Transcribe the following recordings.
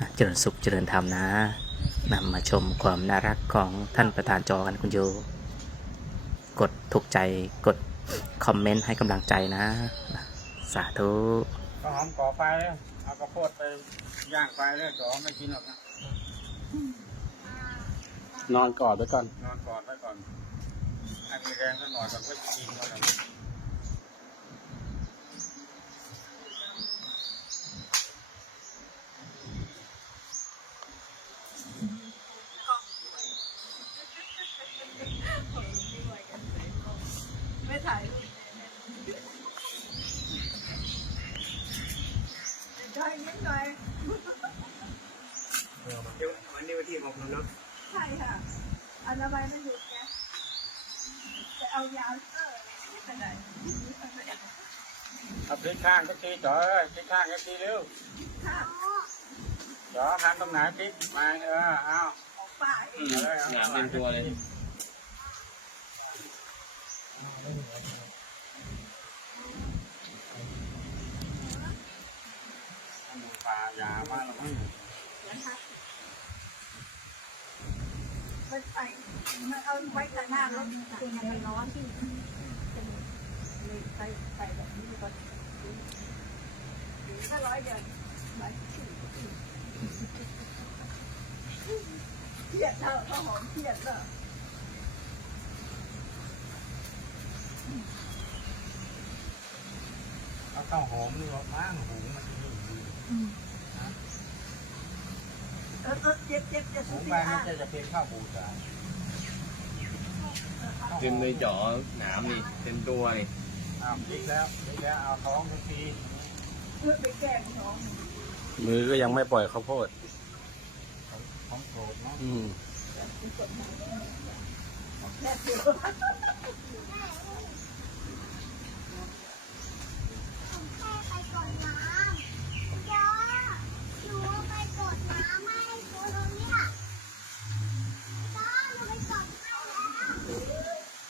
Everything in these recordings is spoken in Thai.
อะเจริญสุขเจริญธรรมนะนำมาชมความน่ารักของท่านประธานจอกันคุณโย กดถูกใจกดคอมเมนต์ให้กำลังใจนะ สาธุก็หอมก่อไฟเลยเอากระโพดไปย่างไฟเลยจอไม่กินหรอกนะนอนกอดไว้ก่อนนอนกอดไว้ก่อนให้มีแรงสักหน่อยก่อนก็จะกินก็ได้ ไม่ถ่ายรูป ได้นิดหน่อยวันนี้วันที่หกแล้วเนาะใช่ค่ะอนามัยมันหยุดไงจะเอายาเออไม่เป็นไรเอาพลิกข้างก็ทีจอเอ้ยพลิกข้างก็ทีเร็วค่ะจอทำตรงไหนพลิกมาเออเอาออกป่าเองเอาเลยเอาหนามเต็มตัวเลย ปลายามาแล้วมั้ง นะคะมันใส่มันเอาไว้กับหน้า รถคือมันร้อนที่เลยไปไปแบบนี้ก่อนถ้าร้อยเดียวไปเครียดแล้วข้าวหอมเครียดแล้วเอาข้าวหอมนี่ออกมาหุงมันจะนิ่มดีเออเออเจ็บเจ็บจะหุสุงดไปที่มัอะนจะจะเป็นข้าวบูชา เต็มเลยจ่อหนามนี่เต็มตัวนี่อ้าวพลิกแล้วพลิกแล้วเอาท้องก็ทีเพื่อไปแก้ท้องมือก็ยังไม่ปล่อยข้าวโพดของโกรธเนาะอืม แค่เดียว ไปกดน้ำจ้าหนูไปกดน้ำให้ตัวตรงเนี้ยจ้าหนูไปกดให้แล้ว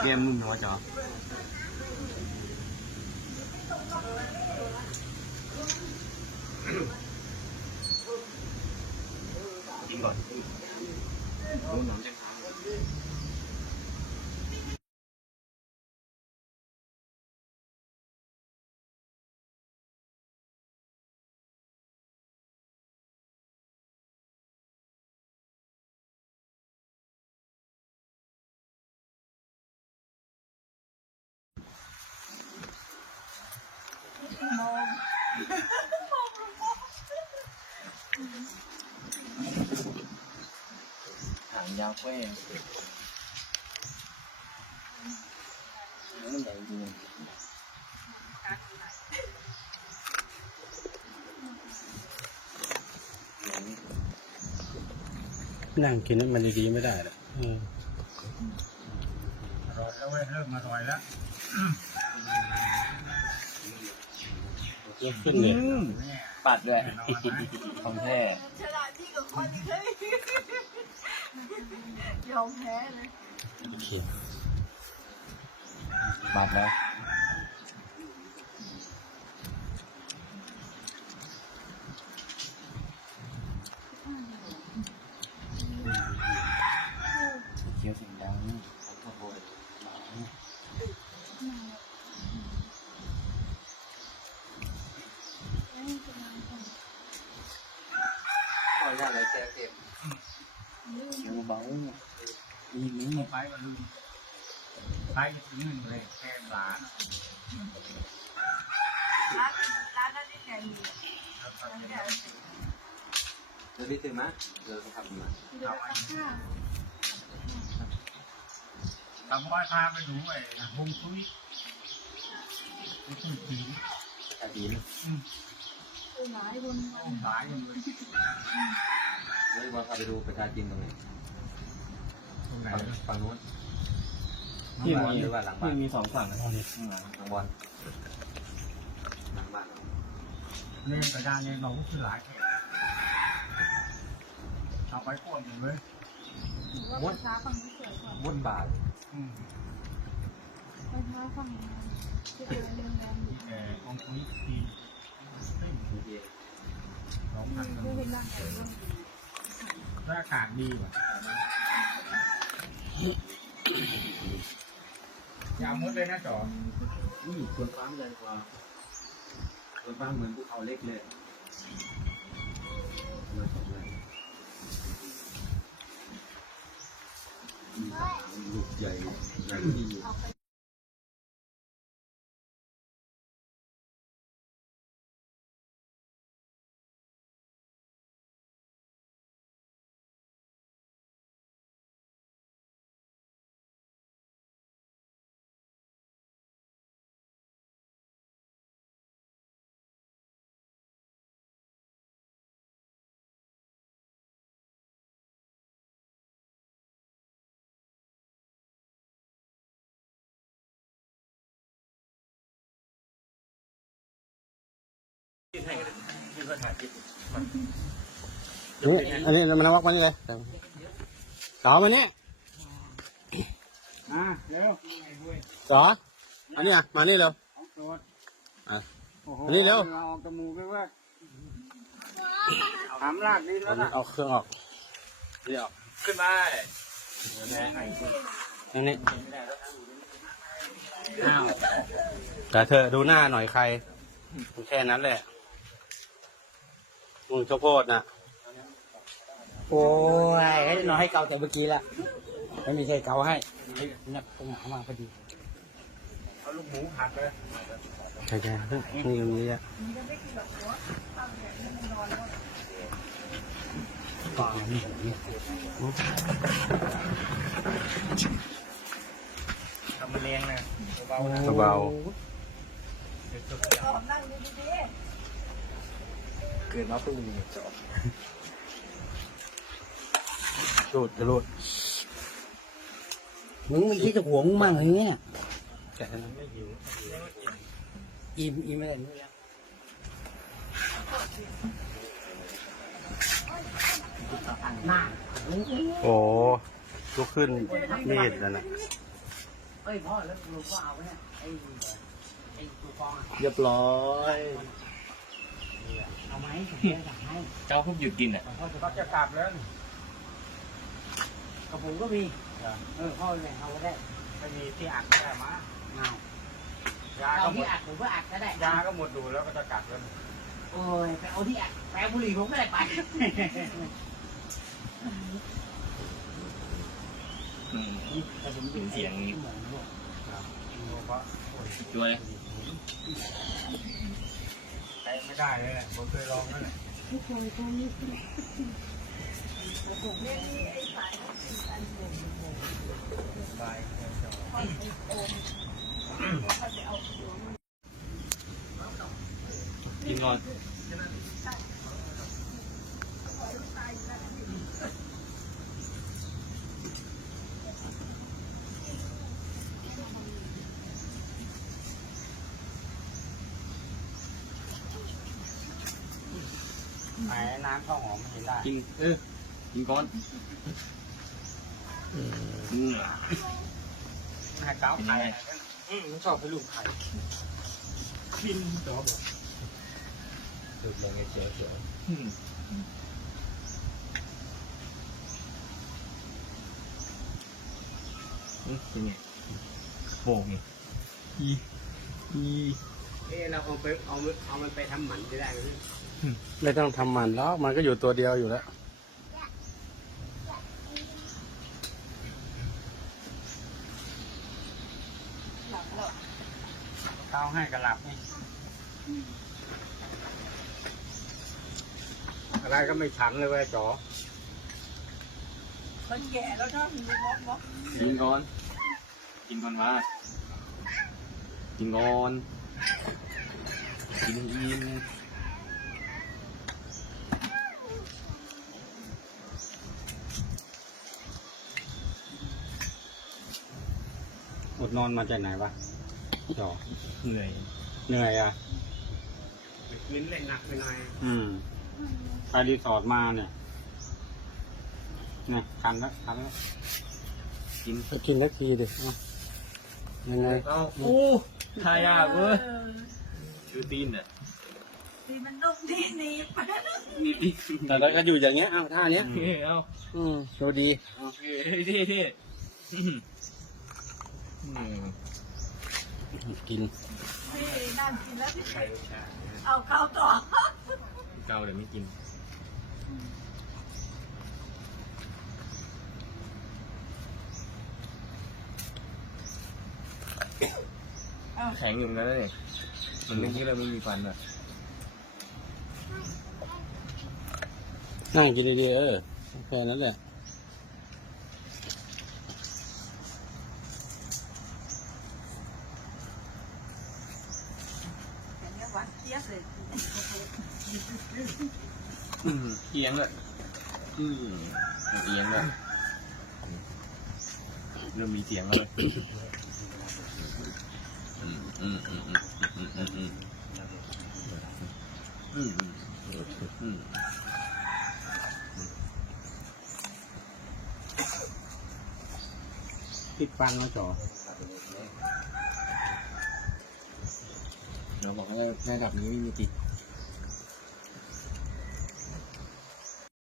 เตรียมนุ่นหัวจ่อกินก่อนดูหน หางยาวแกว้งนั่นใหญ่จริงนั่งกินมันดีๆไม่ได้หรอกอร่อยแล้วเว้ยเริ่มอร่อยแล้ว ยกขึ้นเลยปัดด้วยของแท้ฉลาดยิ่งกว่าคนอีกเลยยอมแพ้เลยเขียนปัดแล้ว เคี้ยวเสียงดังข้าวโพดหมา ออนุญาตเลยแกเก็บเคี้ยวเบาอีนิดไปก็ลืมไปนึ่งเลยแค่หลานร้านร้านนั้นที่แกมีร้านแกเดี๋ยวนี้ถึงมั้ยเดี๋ยวทำมาเดี๋ยวราคาทำว่าพาไปดูไอ้ฮงซุยไอ้ตุ้ยผีแต่ดีแลายคนต้องหลายอย่างเลย แล้ววันพาไปดูประชาจีนตรงไหนตรงไหนฝั่งฝั่งนู้นที่บอลมีหรือว่าหลังบ้านที่มีสองฝั่งนะข้างหลังหลังบอลหลังบ้านเนี่ยกระดานเนี่ยเราคือหลายแค่เอาไปก้วนหมดเลยอว่าประชาฝั่งนี้สวยกว่าวนบาทอืมประชาฝั่งนี้ที่เออเรื่องแรงอยู่เออของคุยทีสองพันเพื่อเป็นร่างกายเรื่อง ถ้าอากาศดีกว่าอย่ามุดเลยนะจ๋อนี่สวนฟ้างเลยกว่าสวนฟ้างเหมือนภูเขาเล็กเลยมาสองไร่มีลูกใหญ่ใหญ่ดี อยู่นี่อันนี้มันวักมันยังไงต่อมานี่อะเร็วไอ้เว้ยต่ออันนี้อะมานี่เร็วอะนนี้เร็วเราออกจมูไปว้ยถามลากนเอาแล้วนะเอาเครื่องออกนี่ออกขึ้นไปอันนี้แต่เธอดูหน้าหน่อยใครแค่นั้นแหละ มึงข้าวโพดนะโอ้ยให้น้อยให้เกาแต่เมื่อกี้ละไม่มีใครเกาให้เนี่ยตรงหามาพอดีเอาลูกหมูผัดเลยใช่ใช่นี่ตรงนี้อะต่อนี่ทำมือเลี้ยงนะเบาๆนะเบานั่งดีดีเกิดมาเพิ่งมีจบๆรูดจะรูดมึงมันคิดจะหวงมึงมั่งอย่างเงี้ยแกะนั้นไม่หิวอิ่มอิ่มไม่ได้เนี่ยโอ้ลุกขึ้นมีดแล้วนะเอ้ยพ่อแล้วลุงก็เอาไว้เนี่ยไอ้ไอ้ตัวฟองอะเรียบร้อย เอาไหมผมจะสั่งให้เจ้าเพิ่งหยุดกินอะเขาจะจะกลับแล้วนี่กระปุกก็มี เออพ่อเนี่ยเอาไว้ได้ไม่มีที่อัดได้มาเอายาเอาก็หมที่ดอัดผมก็อัดก็ได้ ยาก็หมดดูแล้วก็จะกลับแล้วนี่โอ้ยไปเอาที่อัดไปเอาบุหรี่ผมก็ได้ไปแต่ผมเป็นเสียงนี้เพราะช่วยใช้ไม่ได้เลยแหละผมเคยลองแล้วแหละ ทุกคนตรงนี้ผมเรียกนี่ไอ้สายอันหนึ่ง บาย กินก่อน หายน้ำข้าวหอมมันกินได้กินเออกินก่อนอืมให้เก้าไข่ผมชอบให้ลูกไข่กินจอบสุดเลยไงเจียวเจียวอืมเป็นไงโบกนี่อีอีเอ้เราเอาไปเอาเอามันไปทำหมันได้ไหม ไม่ต้องทำมันแล้วมันก็อยู่ตัวเดียวอยู่แล้วเก้าให้กระหลับนี่อะไรก็ไม่ฉันเลยเว้ยจ๋อมันแก่แล้วนะมีม็อกม็อกกินก่อน กินก่อนวะกินก่อน กินอิ่ม ดนอนมาจากไหนวะจอเหนื่อย เหนื่อยอะลิ้นเล่นหนักไปหน่อย อืมไปรีสอร์ทมาเนี่ยนี่คันแล้วคันแล้วกินก็กินแล้วทีดิอะยังไงเอาโอ้ทายากเว้ยเออชื่อตีนเนี่ยดีมันนุ่มดีหนีบนี่ตีนแต่แล้วก็อยู่อย่างเงี้ย เอาท่าเนี้ยเฮ้ยเอาอืมดูดีโอเคเท่เท่เท่อืมอืม กินนี่นั่งกินแล้วพี่เอาเข้าต่อเกาเดี๋ยวไม่กินแข็งอยู่เหมือนกันนะเนี่ยมันไม่คิดเลยไม่มีฟันอะนั่งกินดีๆเออแค่นั้นแหละ อย่างเงี้ยหวานเจี๊ยบเลย อืมเอียงเลยอืมเอียงเลยเริ่มมีเสียงแล้วเลยอืมอืมอืมอืมอืมอืมอืมอืมอืมปิดฟันมาจ่อ เรา บอกให้ระดับนี้ไม่มีติด